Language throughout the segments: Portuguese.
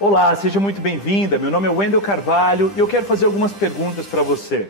Olá, seja muito bem-vinda. Meu nome é Wendel Carvalho e eu quero fazer algumas perguntas para você.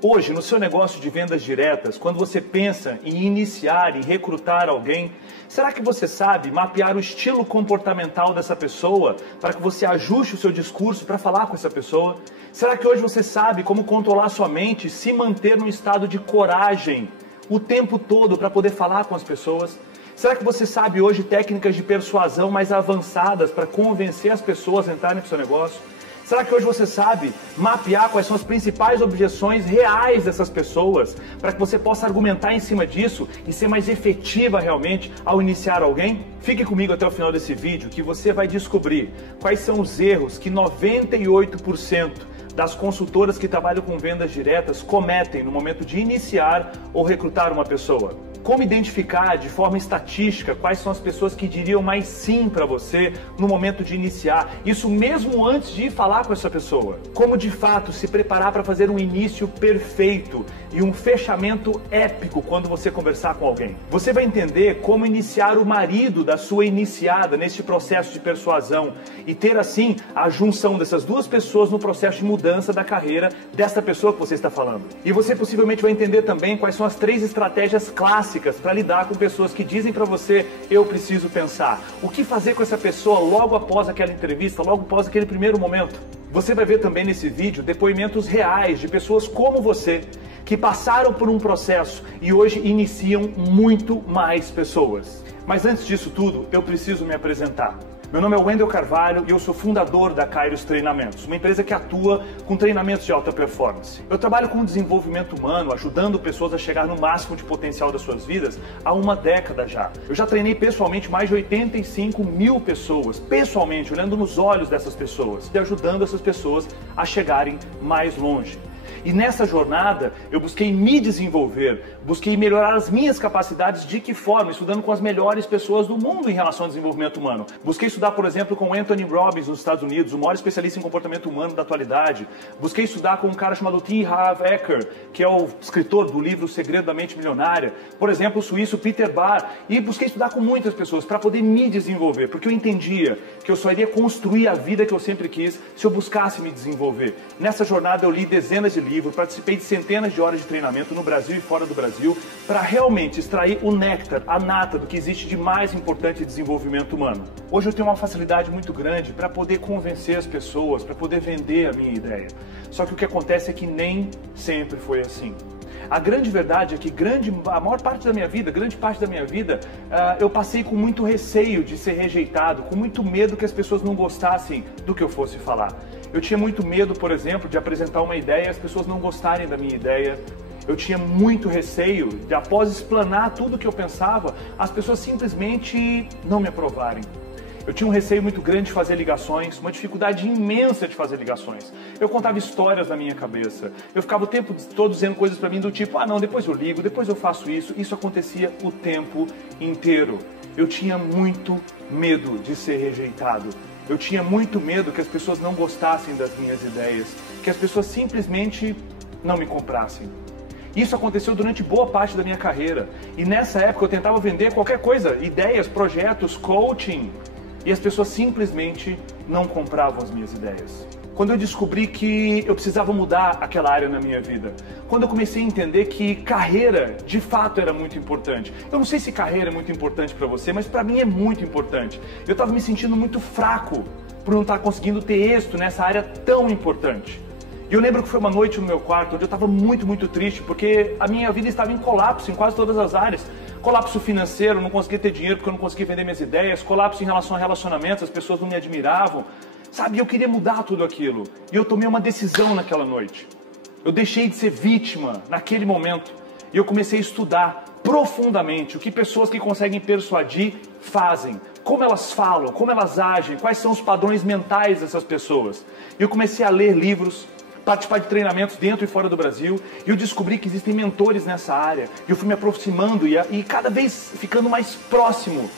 Hoje, no seu negócio de vendas diretas, quando você pensa em iniciar e recrutar alguém, será que você sabe mapear o estilo comportamental dessa pessoa para que você ajuste o seu discurso para falar com essa pessoa? Será que hoje você sabe como controlar sua mente e se manter num estado de coragem o tempo todo para poder falar com as pessoas? Será que você sabe hoje técnicas de persuasão mais avançadas para convencer as pessoas a entrarem no seu negócio? Será que hoje você sabe mapear quais são as principais objeções reais dessas pessoas para que você possa argumentar em cima disso e ser mais efetiva realmente ao iniciar alguém? Fique comigo até o final desse vídeo que você vai descobrir quais são os erros que 98% das consultoras que trabalham com vendas diretas cometem no momento de iniciar ou recrutar uma pessoa. Como identificar de forma estatística quais são as pessoas que diriam mais sim para você no momento de iniciar, isso mesmo antes de ir falar com essa pessoa. Como de fato se preparar para fazer um início perfeito e um fechamento épico quando você conversar com alguém. Você vai entender como iniciar o marido da sua iniciada neste processo de persuasão e ter assim a junção dessas duas pessoas no processo de mudança da carreira desta pessoa que você está falando. E você possivelmente vai entender também quais são as 3 estratégias clássicas para lidar com pessoas que dizem para você: eu preciso pensar. O que fazer com essa pessoa logo após aquela entrevista, logo após aquele primeiro momento? Você vai ver também nesse vídeo depoimentos reais de pessoas como você, que passaram por um processo e hoje iniciam muito mais pessoas. Mas antes disso tudo, eu preciso me apresentar. Meu nome é Wendel Carvalho e eu sou fundador da Kairos Treinamentos, uma empresa que atua com treinamentos de alta performance. Eu trabalho com desenvolvimento humano, ajudando pessoas a chegar no máximo de potencial das suas vidas há uma década já. Eu já treinei pessoalmente mais de 85 mil pessoas, pessoalmente, olhando nos olhos dessas pessoas e ajudando essas pessoas a chegarem mais longe. E nessa jornada eu busquei me desenvolver, busquei melhorar as minhas capacidades. De que forma? Estudando com as melhores pessoas do mundo em relação ao desenvolvimento humano. Busquei estudar, por exemplo, com Anthony Robbins nos Estados Unidos, o maior especialista em comportamento humano da atualidade. Busquei estudar com um cara chamado T. Harv Eker, que é o escritor do livro O Segredo da Mente Milionária. Por exemplo, o suíço Peter Barr. E busquei estudar com muitas pessoas para poder me desenvolver, porque eu entendia que eu só iria construir a vida que eu sempre quis se eu buscasse me desenvolver. Nessa jornada eu li dezenas de livros, participei de centenas de horas de treinamento no Brasil e fora do Brasil para realmente extrair o néctar, a nata do que existe de mais importante em desenvolvimento humano. Hoje eu tenho uma facilidade muito grande para poder convencer as pessoas, para poder vender a minha ideia. Só que o que acontece é que nem sempre foi assim. A grande verdade é que a maior parte da minha vida, grande parte da minha vida, eu passei com muito receio de ser rejeitado, com muito medo que as pessoas não gostassem do que eu fosse falar. Eu tinha muito medo, por exemplo, de apresentar uma ideia e as pessoas não gostarem da minha ideia. Eu tinha muito receio de, após explanar tudo o que eu pensava, as pessoas simplesmente não me aprovarem. Eu tinha um receio muito grande de fazer ligações, uma dificuldade imensa de fazer ligações. Eu contava histórias na minha cabeça. Eu ficava o tempo todo dizendo coisas para mim do tipo: ah não, depois eu ligo, depois eu faço isso. Isso acontecia o tempo inteiro. Eu tinha muito medo de ser rejeitado. Eu tinha muito medo que as pessoas não gostassem das minhas ideias, que as pessoas simplesmente não me comprassem. Isso aconteceu durante boa parte da minha carreira. E nessa época eu tentava vender qualquer coisa, ideias, projetos, coaching, e as pessoas simplesmente não compravam as minhas ideias. Quando eu descobri que eu precisava mudar aquela área na minha vida, quando eu comecei a entender que carreira de fato era muito importante. Eu não sei se carreira é muito importante para você, mas para mim é muito importante. Eu estava me sentindo muito fraco por não estar conseguindo ter êxito nessa área tão importante. E eu lembro que foi uma noite no meu quarto onde eu estava muito triste, porque a minha vida estava em colapso em quase todas as áreas. Colapso financeiro, não conseguia ter dinheiro porque eu não conseguia vender minhas ideias. Colapso em relação a relacionamentos, as pessoas não me admiravam. Sabe, eu queria mudar tudo aquilo. E eu tomei uma decisão naquela noite. Eu deixei de ser vítima naquele momento. E eu comecei a estudar profundamente o que pessoas que conseguem persuadir fazem. Como elas falam, como elas agem, quais são os padrões mentais dessas pessoas. E eu comecei a ler livros, participar de treinamentos dentro e fora do Brasil, e eu descobri que existem mentores nessa área, e eu fui me aproximando e cada vez ficando mais próximo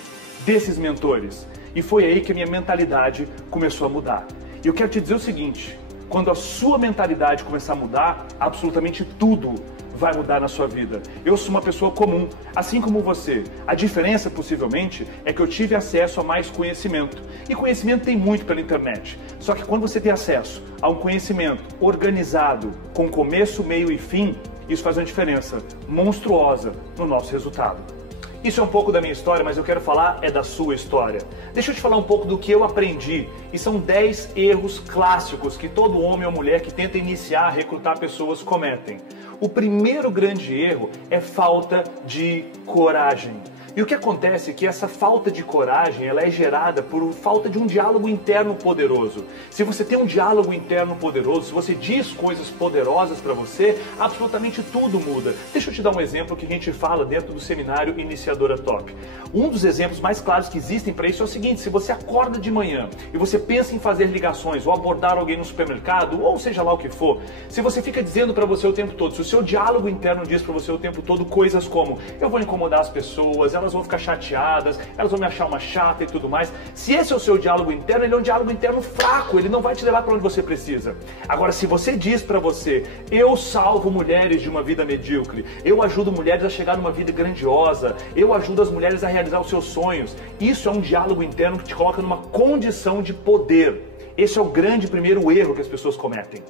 desses mentores, e foi aí que a minha mentalidade começou a mudar. E eu quero te dizer o seguinte: quando a sua mentalidade começar a mudar, absolutamente tudo vai mudar na sua vida. Eu sou uma pessoa comum, assim como você. A diferença, possivelmente, é que eu tive acesso a mais conhecimento. E conhecimento tem muito pela internet. Só que quando você tem acesso a um conhecimento organizado, com começo, meio e fim, isso faz uma diferença monstruosa no nosso resultado. Isso é um pouco da minha história, mas eu quero falar da sua história. Deixa eu te falar um pouco do que eu aprendi. E são 10 erros clássicos que todo homem ou mulher que tenta iniciar a recrutar pessoas cometem. O primeiro grande erro é falta de coragem. E o que acontece é que essa falta de coragem, ela é gerada por falta de um diálogo interno poderoso. Se você tem um diálogo interno poderoso, se você diz coisas poderosas para você, absolutamente tudo muda. Deixa eu te dar um exemplo que a gente fala dentro do seminário Iniciadora Top. Um dos exemplos mais claros que existem para isso é o seguinte: se você acorda de manhã e você pensa em fazer ligações ou abordar alguém no supermercado, ou seja lá o que for, se você fica dizendo para você o tempo todo, se o seu diálogo interno diz para você o tempo todo coisas como: eu vou incomodar as pessoas, elas vão ficar chateadas, elas vão me achar uma chata e tudo mais. Se esse é o seu diálogo interno, ele é um diálogo interno fraco, ele não vai te levar para onde você precisa. Agora, se você diz para você: eu salvo mulheres de uma vida medíocre, eu ajudo mulheres a chegar numa vida grandiosa, eu ajudo as mulheres a realizar os seus sonhos, isso é um diálogo interno que te coloca numa condição de poder. Esse é o grande primeiro erro que as pessoas cometem.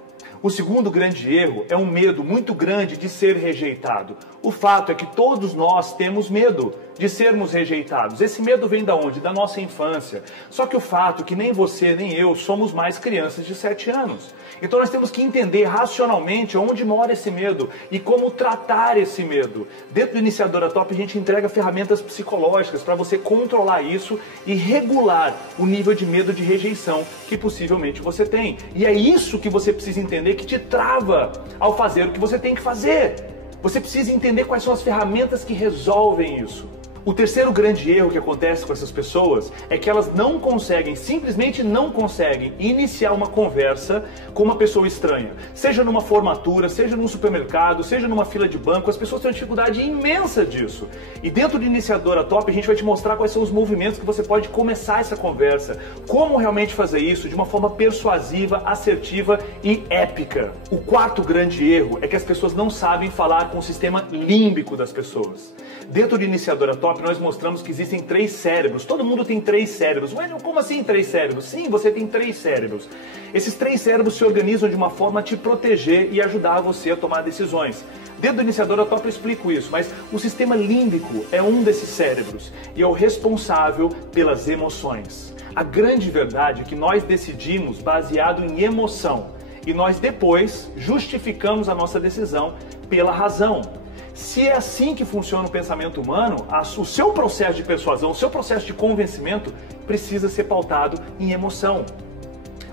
O segundo grande erro é um medo muito grande de ser rejeitado. O fato é que todos nós temos medo de sermos rejeitados. Esse medo vem da onde? Da nossa infância. Só que o fato é que nem você nem eu somos mais crianças de 7 anos. Então nós temos que entender racionalmente onde mora esse medo e como tratar esse medo. Dentro do Iniciadora Top a gente entrega ferramentas psicológicas para você controlar isso e regular o nível de medo de rejeição que possivelmente você tem. E é isso que você precisa entender que te trava ao fazer o que você tem que fazer. Você precisa entender quais são as ferramentas que resolvem isso. O terceiro grande erro que acontece com essas pessoas é que elas não conseguem, simplesmente não conseguem iniciar uma conversa com uma pessoa estranha. Seja numa formatura, seja num supermercado, seja numa fila de banco, as pessoas têm uma dificuldade imensa disso. E dentro do Iniciadora Top a gente vai te mostrar quais são os movimentos que você pode começar essa conversa. Como realmente fazer isso de uma forma persuasiva, assertiva e épica. O quarto grande erro é que as pessoas não sabem falar com o sistema límbico das pessoas. Dentro do Iniciadora Top nós mostramos que existem 3 cérebros. Todo mundo tem 3 cérebros. Ué, como assim 3 cérebros? Sim, você tem 3 cérebros. Esses 3 cérebros se organizam de uma forma a te proteger e ajudar você a tomar decisões. Dentro do Iniciadora Top eu explico isso, mas o sistema límbico é um desses cérebros e é o responsável pelas emoções. A grande verdade é que nós decidimos baseado em emoção e nós depois justificamos a nossa decisão pela razão. Se é assim que funciona o pensamento humano, o seu processo de persuasão, o seu processo de convencimento precisa ser pautado em emoção.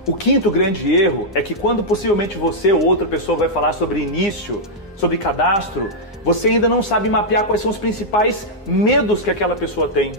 O quinto grande erro é que quando possivelmente você ou outra pessoa vai falar sobre início, sobre cadastro, você ainda não sabe mapear quais são os principais medos que aquela pessoa tem.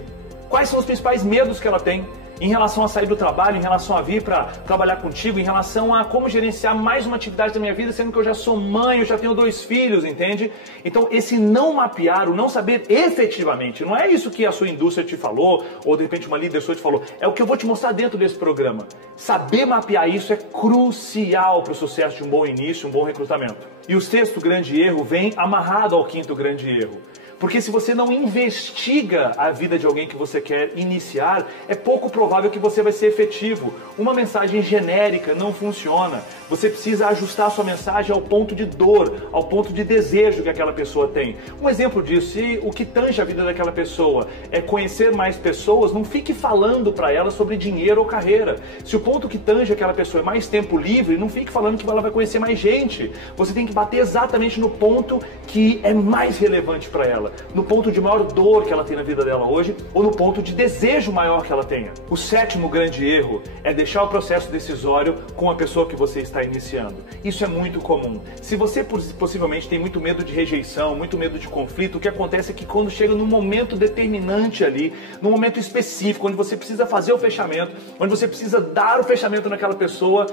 Quais são os principais medos que ela tem em relação a sair do trabalho, em relação a vir para trabalhar contigo, em relação a como gerenciar mais uma atividade da minha vida, sendo que eu já sou mãe, eu já tenho 2 filhos, entende? Então esse não mapear, o não saber efetivamente, não é isso que a sua indústria te falou, ou de repente uma líder sua te falou, é o que eu vou te mostrar dentro desse programa. Saber mapear isso é crucial para o sucesso de um bom início, um bom recrutamento. E o sexto grande erro vem amarrado ao quinto grande erro. Porque se você não investiga a vida de alguém que você quer iniciar, é pouco provável que você vai ser efetivo. Uma mensagem genérica não funciona. Você precisa ajustar a sua mensagem ao ponto de dor, ao ponto de desejo que aquela pessoa tem. Um exemplo disso, se o que tange a vida daquela pessoa é conhecer mais pessoas, não fique falando para ela sobre dinheiro ou carreira. Se o ponto que tange aquela pessoa é mais tempo livre, não fique falando que ela vai conhecer mais gente. Você tem que bater exatamente no ponto que é mais relevante para ela. No ponto de maior dor que ela tem na vida dela hoje, ou no ponto de desejo maior que ela tenha. O sétimo grande erro é deixar o processo decisório com a pessoa que você está iniciando. Isso é muito comum. Se você possivelmente tem muito medo de rejeição, muito medo de conflito, o que acontece é que quando chega num momento determinante ali, num momento específico, onde você precisa fazer o fechamento, onde você precisa dar o fechamento naquela pessoa,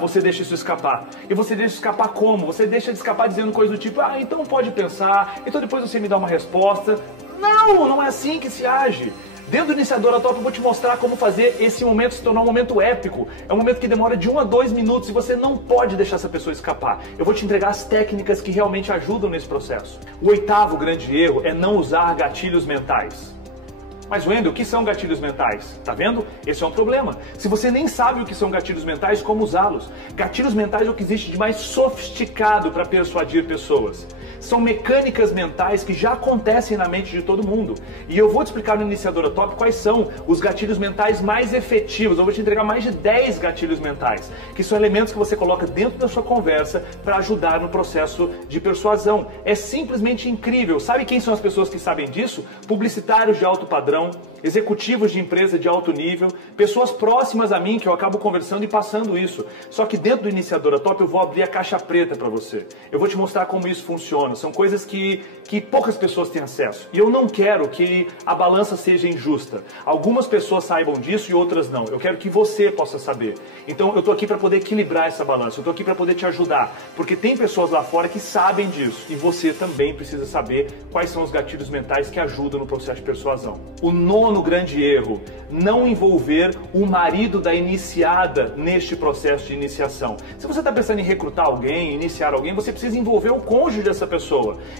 você deixa isso escapar. E você deixa escapar como? Você deixa de escapar dizendo coisas do tipo, então pode pensar, então depois você me dá uma resposta. Não é assim que se age. Dentro do Iniciadora Top eu vou te mostrar como fazer esse momento se tornar um momento épico. É um momento que demora de 1 a 2 minutos e você não pode deixar essa pessoa escapar. Eu vou te entregar as técnicas que realmente ajudam nesse processo. O 8º grande erro é não usar gatilhos mentais. Mas, Wendel, o que são gatilhos mentais? Tá vendo? Esse é um problema. Se você nem sabe o que são gatilhos mentais, como usá-los? Gatilhos mentais é o que existe de mais sofisticado para persuadir pessoas. São mecânicas mentais que já acontecem na mente de todo mundo. E eu vou te explicar no Iniciadora Top quais são os gatilhos mentais mais efetivos. Eu vou te entregar mais de 10 gatilhos mentais, que são elementos que você coloca dentro da sua conversa para ajudar no processo de persuasão. É simplesmente incrível. Sabe quem são as pessoas que sabem disso? Publicitários de alto padrão, executivos de empresa de alto nível, pessoas próximas a mim que eu acabo conversando e passando isso. Só que dentro do Iniciadora Top eu vou abrir a caixa preta para você. Eu vou te mostrar como isso funciona. São coisas que poucas pessoas têm acesso. E eu não quero que a balança seja injusta. Algumas pessoas saibam disso e outras não. Eu quero que você possa saber. Então eu estou aqui para poder equilibrar essa balança. Eu estou aqui para poder te ajudar. Porque tem pessoas lá fora que sabem disso. E você também precisa saber quais são os gatilhos mentais que ajudam no processo de persuasão. O 9º grande erro: não envolver o marido da iniciada neste processo de iniciação. Se você está pensando em recrutar alguém, iniciar alguém, você precisa envolver o cônjuge dessa pessoa.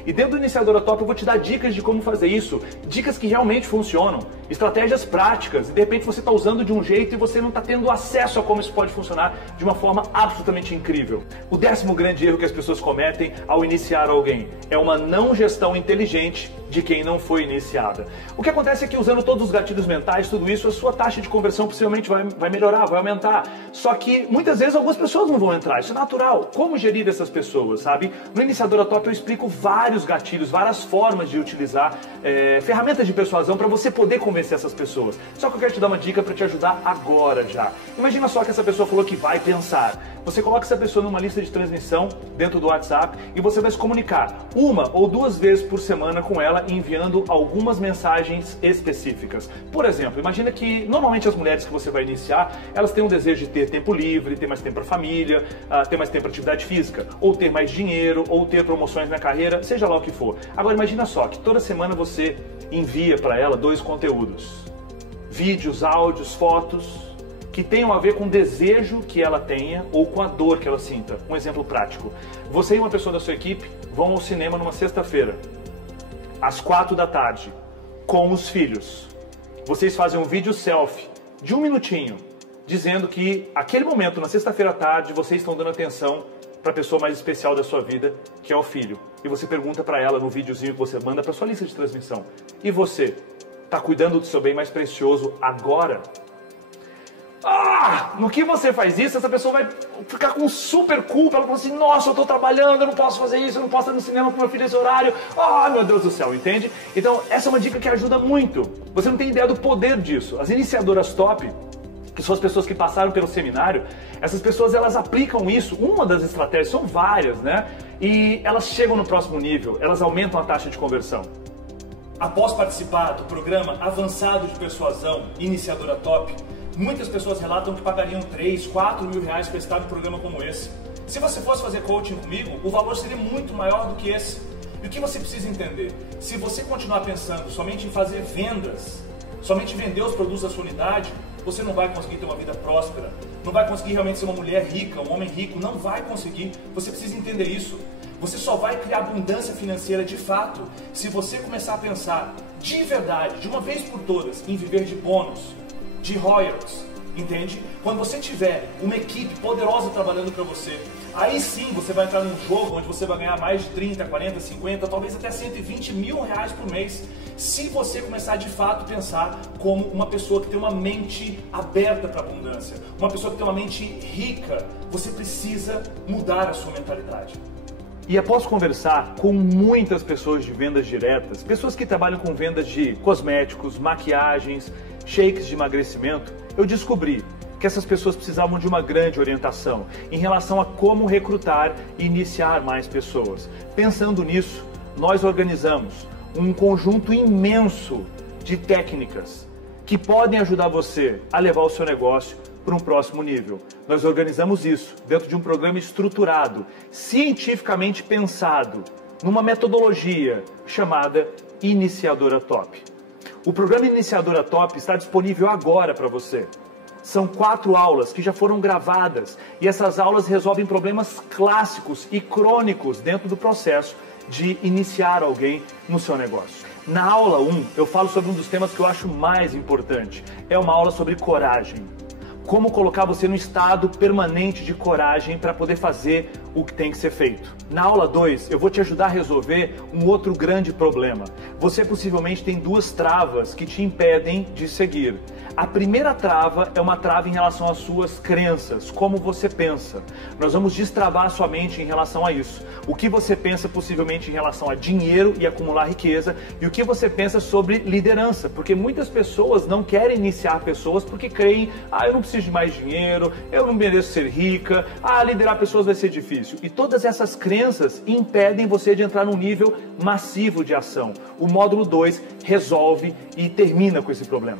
E dentro do Iniciadora Top eu vou te dar dicas de como fazer isso, dicas que realmente funcionam, estratégias práticas, e de repente você está usando de um jeito e você não está tendo acesso a como isso pode funcionar de uma forma absolutamente incrível. O 10º grande erro que as pessoas cometem ao iniciar alguém é uma não gestão inteligente de quem não foi iniciada. O que acontece é que usando todos os gatilhos mentais, tudo isso, a sua taxa de conversão possivelmente vai melhorar, vai aumentar. Só que muitas vezes algumas pessoas não vão entrar, isso é natural. Como gerir essas pessoas, sabe? No Iniciadora Top eu explico vários gatilhos, várias formas de utilizar ferramentas de persuasão para você poder convencer essas pessoas. Só que eu quero te dar uma dica para te ajudar agora já. Imagina só que essa pessoa falou que vai pensar. Você coloca essa pessoa numa lista de transmissão dentro do WhatsApp e você vai se comunicar 1 ou 2 vezes por semana com ela, enviando algumas mensagens específicas. Por exemplo, imagina que normalmente as mulheres que você vai iniciar, elas têm um desejo de ter tempo livre, ter mais tempo para a família, ter mais tempo para atividade física, ou ter mais dinheiro, ou ter promoções na carreira, seja lá o que for. Agora imagina só que toda semana você envia para ela 2 conteúdos, vídeos, áudios, fotos, que tenham a ver com o desejo que ela tenha ou com a dor que ela sinta. Um exemplo prático. Você e uma pessoa da sua equipe vão ao cinema numa sexta-feira, às 4 da tarde, com os filhos. Vocês fazem um vídeo selfie de 1 minutinho, dizendo que aquele momento, na sexta-feira à tarde, vocês estão dando atenção para a pessoa mais especial da sua vida, que é o filho. E você pergunta para ela no videozinho que você manda para sua lista de transmissão: e você, está cuidando do seu bem mais precioso agora? No que você faz isso, essa pessoa vai ficar com super culpa. Ela fala assim: nossa, eu estou trabalhando, eu não posso fazer isso, eu não posso estar no cinema com meu filho nesse horário. Meu Deus do céu, entende? Então, essa é uma dica que ajuda muito. Você não tem ideia do poder disso. As iniciadoras top, que são as pessoas que passaram pelo seminário, essas pessoas, elas aplicam isso. Uma das estratégias, são várias, né? E elas chegam no próximo nível, elas aumentam a taxa de conversão. Após participar do programa avançado de persuasão Iniciadora Top, muitas pessoas relatam que pagariam 3, 4 mil reais para estar num programa como esse. Se você fosse fazer coaching comigo, o valor seria muito maior do que esse. E o que você precisa entender? Se você continuar pensando somente em fazer vendas, somente vender os produtos da sua unidade, você não vai conseguir ter uma vida próspera, não vai conseguir realmente ser uma mulher rica, um homem rico, não vai conseguir. Você precisa entender isso. Você só vai criar abundância financeira de fato se você começar a pensar de verdade, de uma vez por todas, em viver de bônus, de royalties, entende? Quando você tiver uma equipe poderosa trabalhando para você, aí sim você vai entrar num jogo onde você vai ganhar mais de 30, 40, 50, talvez até 120 mil reais por mês, se você começar de fato a pensar como uma pessoa que tem uma mente aberta para a abundância, uma pessoa que tem uma mente rica. Você precisa mudar a sua mentalidade. E após conversar com muitas pessoas de vendas diretas, pessoas que trabalham com vendas de cosméticos, maquiagens, shakes de emagrecimento, eu descobri que essas pessoas precisavam de uma grande orientação em relação a como recrutar e iniciar mais pessoas. Pensando nisso, nós organizamos um conjunto imenso de técnicas que podem ajudar você a levar o seu negócio para um próximo nível. Nós organizamos isso dentro de um programa estruturado, cientificamente pensado, numa metodologia chamada Iniciadora Top. O programa Iniciadora Top está disponível agora para você. São 4 aulas que já foram gravadas e essas aulas resolvem problemas clássicos e crônicos dentro do processo de iniciar alguém no seu negócio. Na aula 1, eu falo sobre um dos temas que eu acho mais importante. É uma aula sobre coragem. Como colocar você no estado permanente de coragem para poder fazer o que tem que ser feito. Na aula 2, eu vou te ajudar a resolver um outro grande problema. Você possivelmente tem 2 travas que te impedem de seguir. A primeira trava é uma trava em relação às suas crenças, como você pensa. Nós vamos destravar a sua mente em relação a isso. O que você pensa possivelmente em relação a dinheiro e acumular riqueza e o que você pensa sobre liderança, porque muitas pessoas não querem iniciar pessoas porque creem, eu não preciso de mais dinheiro, eu não mereço ser rica, liderar pessoas vai ser difícil. E todas essas crenças impedem você de entrar num nível massivo de ação. O módulo 2 resolve e termina com esse problema.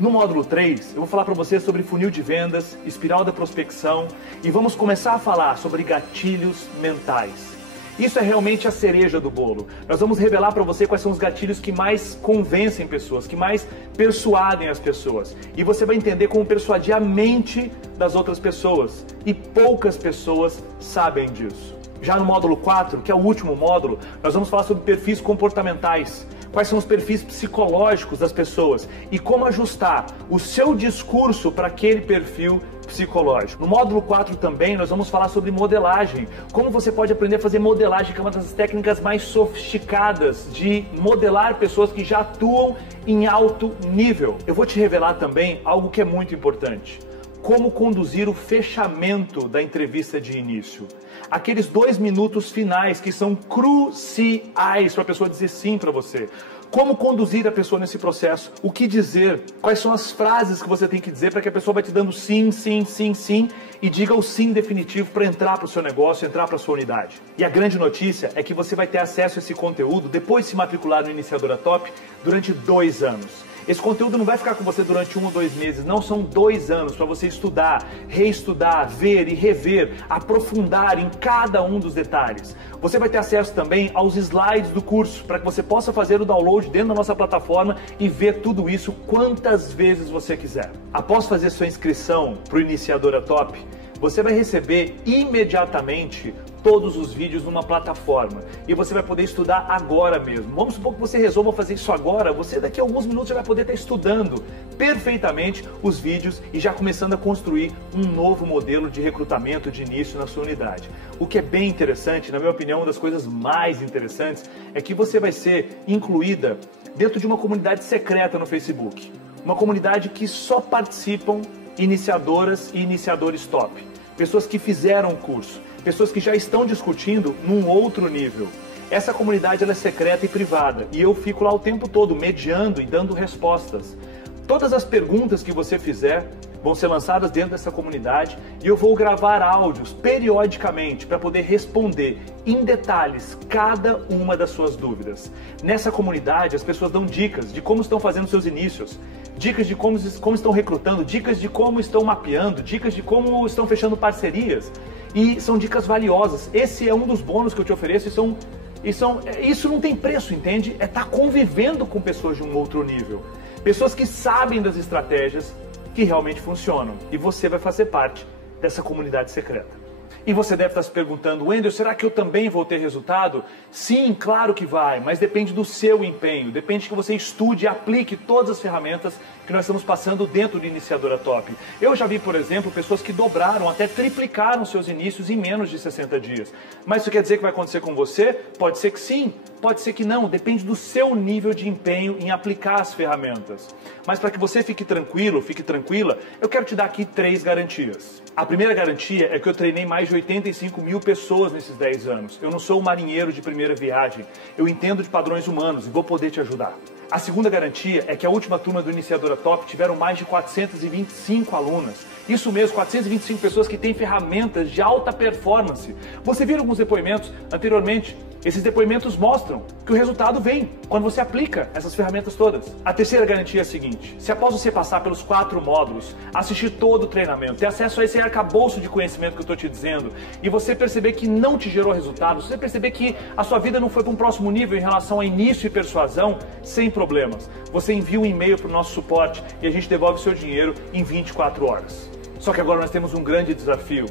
No módulo 3, eu vou falar para você sobre funil de vendas, espiral da prospecção e vamos começar a falar sobre gatilhos mentais. Isso é realmente a cereja do bolo. Nós vamos revelar para você quais são os gatilhos que mais convencem pessoas, que mais persuadem as pessoas. E você vai entender como persuadir a mente das outras pessoas. E poucas pessoas sabem disso. Já no módulo 4, que é o último módulo, nós vamos falar sobre perfis comportamentais. Quais são os perfis psicológicos das pessoas e como ajustar o seu discurso para aquele perfil psicológico. No módulo 4 também nós vamos falar sobre modelagem. Como você pode aprender a fazer modelagem, que é uma das técnicas mais sofisticadas de modelar pessoas que já atuam em alto nível. Eu vou te revelar também algo que é muito importante. Como conduzir o fechamento da entrevista de início. Aqueles 2 minutos finais que são cruciais para a pessoa dizer sim para você. Como conduzir a pessoa nesse processo, o que dizer, quais são as frases que você tem que dizer para que a pessoa vai te dando sim, sim, sim, sim e diga o sim definitivo para entrar para o seu negócio, entrar para a sua unidade. E a grande notícia é que você vai ter acesso a esse conteúdo depois de se matricular no Iniciadora Top durante 2 anos. Esse conteúdo não vai ficar com você durante 1 ou 2 meses, não, são 2 anos para você estudar, reestudar, ver e rever, aprofundar em cada um dos detalhes. Você vai ter acesso também aos slides do curso, para que você possa fazer o download dentro da nossa plataforma e ver tudo isso quantas vezes você quiser. Após fazer sua inscrição para o Iniciadora Top, você vai receber imediatamente todos os vídeos numa plataforma e você vai poder estudar agora mesmo. Vamos supor que você resolva fazer isso agora, você daqui a alguns minutos já vai poder estar estudando perfeitamente os vídeos e já começando a construir um novo modelo de recrutamento de início na sua unidade. O que é bem interessante, na minha opinião, uma das coisas mais interessantes é que você vai ser incluída dentro de uma comunidade secreta no Facebook. Uma comunidade que só participam iniciadoras e iniciadores top. Pessoas que fizeram o curso, pessoas que já estão discutindo num outro nível. Essa comunidade ela é secreta e privada e eu fico lá o tempo todo mediando e dando respostas. Todas as perguntas que você fizer vão ser lançadas dentro dessa comunidade e eu vou gravar áudios periodicamente para poder responder em detalhes cada uma das suas dúvidas. Nessa comunidade as pessoas dão dicas de como estão fazendo seus inícios, dicas de como estão recrutando, dicas de como estão mapeando, dicas de como estão fechando parcerias. E são dicas valiosas. Esse é um dos bônus que eu te ofereço isso não tem preço, entende? É estar convivendo com pessoas de um outro nível. Pessoas que sabem das estratégias que realmente funcionam. E você vai fazer parte dessa comunidade secreta. E você deve estar se perguntando, Wendel, será que eu também vou ter resultado? Sim, claro que vai, mas depende do seu empenho, depende que você estude e aplique todas as ferramentas que nós estamos passando dentro do Iniciadora Top. Eu já vi, por exemplo, pessoas que dobraram, até triplicaram seus inícios em menos de 60 dias. Mas isso quer dizer que vai acontecer com você? Pode ser que sim, pode ser que não, depende do seu nível de empenho em aplicar as ferramentas. Mas para que você fique tranquilo, fique tranquila, eu quero te dar aqui 3 garantias. A primeira garantia é que eu treinei mais de 85 mil pessoas nesses 10 anos. Eu não sou um marinheiro de primeira viagem, eu entendo de padrões humanos e vou poder te ajudar. A segunda garantia é que a última turma do Iniciadora Top tiveram mais de 425 alunas Isso mesmo, 425 pessoas que têm ferramentas de alta performance. Você viu alguns depoimentos anteriormente? Esses depoimentos mostram que o resultado vem quando você aplica essas ferramentas todas. A terceira garantia é a seguinte: se após você passar pelos 4 módulos, assistir todo o treinamento, ter acesso a esse arcabouço de conhecimento que eu estou te dizendo, e você perceber que não te gerou resultado, você perceber que a sua vida não foi para um próximo nível em relação a início e persuasão, sem problemas. Você envia um e-mail para o nosso suporte e a gente devolve o seu dinheiro em 24 horas. Só que agora nós temos um grande desafio.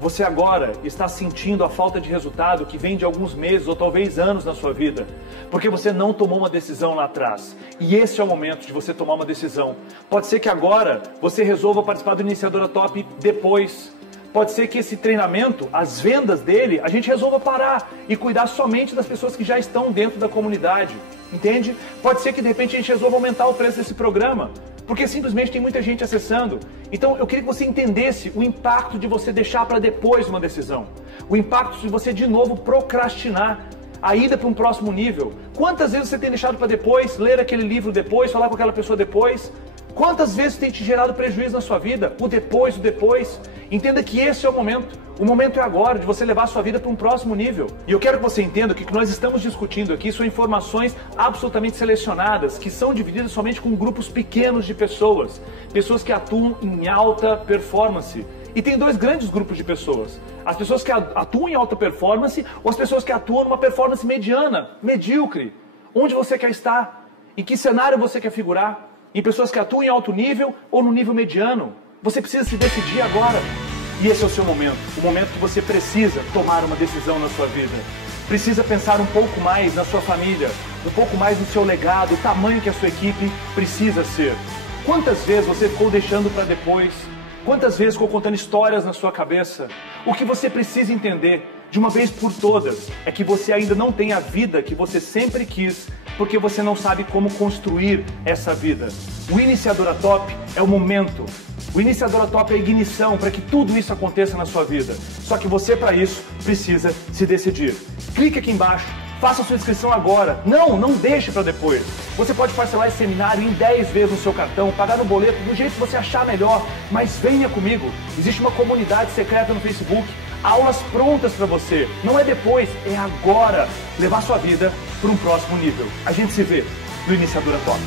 Você agora está sentindo a falta de resultado que vem de alguns meses ou talvez anos na sua vida, porque você não tomou uma decisão lá atrás. E esse é o momento de você tomar uma decisão. Pode ser que agora você resolva participar do Iniciadora Top depois. Pode ser que esse treinamento, as vendas dele, a gente resolva parar e cuidar somente das pessoas que já estão dentro da comunidade. Entende? Pode ser que de repente a gente resolva aumentar o preço desse programa, porque simplesmente tem muita gente acessando. Então eu queria que você entendesse o impacto de você deixar para depois uma decisão. O impacto de você de novo procrastinar a ida para um próximo nível. Quantas vezes você tem deixado para depois, ler aquele livro depois, falar com aquela pessoa depois? Quantas vezes tem te gerado prejuízo na sua vida? O depois, o depois. Entenda que esse é o momento. O momento é agora de você levar a sua vida para um próximo nível. E eu quero que você entenda que o que nós estamos discutindo aqui são informações absolutamente selecionadas, que são divididas somente com grupos pequenos de pessoas. Pessoas que atuam em alta performance. E tem 2 grandes grupos de pessoas. As pessoas que atuam em alta performance ou as pessoas que atuam numa performance mediana, medíocre. Onde você quer estar? Em que cenário você quer figurar? Em pessoas que atuam em alto nível ou no nível mediano? Você precisa se decidir agora. E esse é o seu momento. O momento que você precisa tomar uma decisão na sua vida. Precisa pensar um pouco mais na sua família, um pouco mais no seu legado, o tamanho que a sua equipe precisa ser. Quantas vezes você ficou deixando para depois? Quantas vezes ficou contando histórias na sua cabeça? O que você precisa entender, de uma vez por todas, é que você ainda não tem a vida que você sempre quis, porque você não sabe como construir essa vida. O Iniciadora Top é o momento. O Iniciadora Top é a ignição para que tudo isso aconteça na sua vida. Só que você, para isso, precisa se decidir. Clique aqui embaixo. Faça a sua inscrição agora. Não deixe para depois. Você pode parcelar esse seminário em 10 vezes no seu cartão, pagar no boleto, do jeito que você achar melhor. Mas venha comigo. Existe uma comunidade secreta no Facebook. Aulas prontas para você. Não é depois, é agora. Levar sua vida para um próximo nível. A gente se vê no Iniciadora Top.